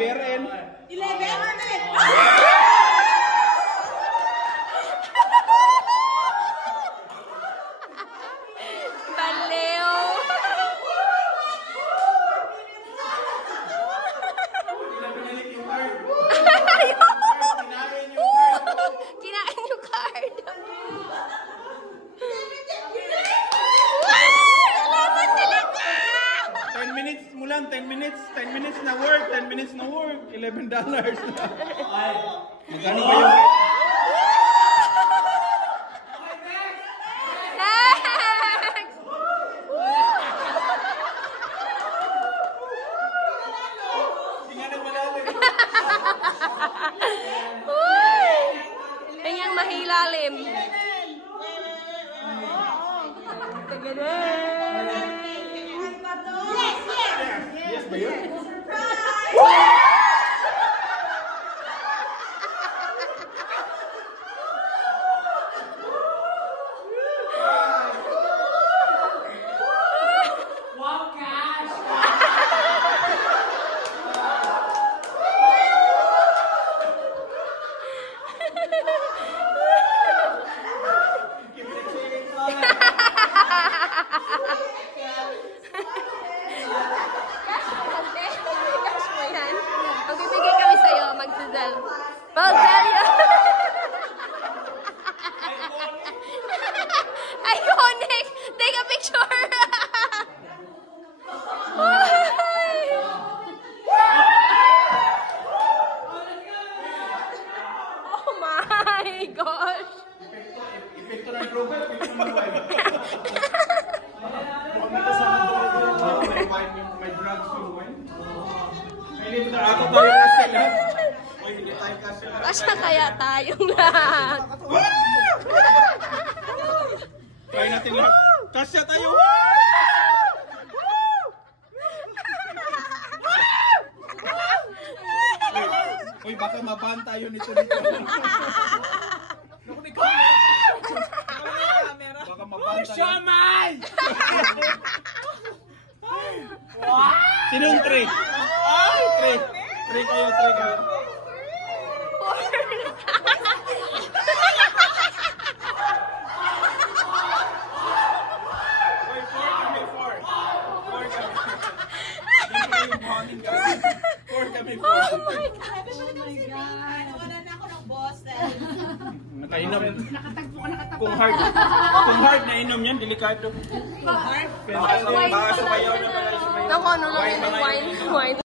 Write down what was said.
PRN. 11. Baleo. Kinain yung card. Mo lang, 10 minutes na work, 10 minutes na work, $11 na. Magkano ba yung... Kanyang mahilalim. Yes ba yun? Magbibigay kami sa'yo, magdudal. Pagdal yun! Iconic! Take a picture! Oh my gosh! Epekto ng droga, epekto ng wine. May drugs yung wine. Hindi na ako tayo kasi lahat. Hindi tayo kasi lahat. Kasya kaya tayong lahat. Try natin lahat. Kasya tayo. Uy, baka maban tayo nito dito. Baka maban tayo. Siyamay! Sinong 3? Ay, 3. 3 kayo. Oh my God! Wala na ako ng boss. Nakainom. Kung hard na inom yan, delikado. Baka sumayaw na pala. Naku, ano lang yun, wine.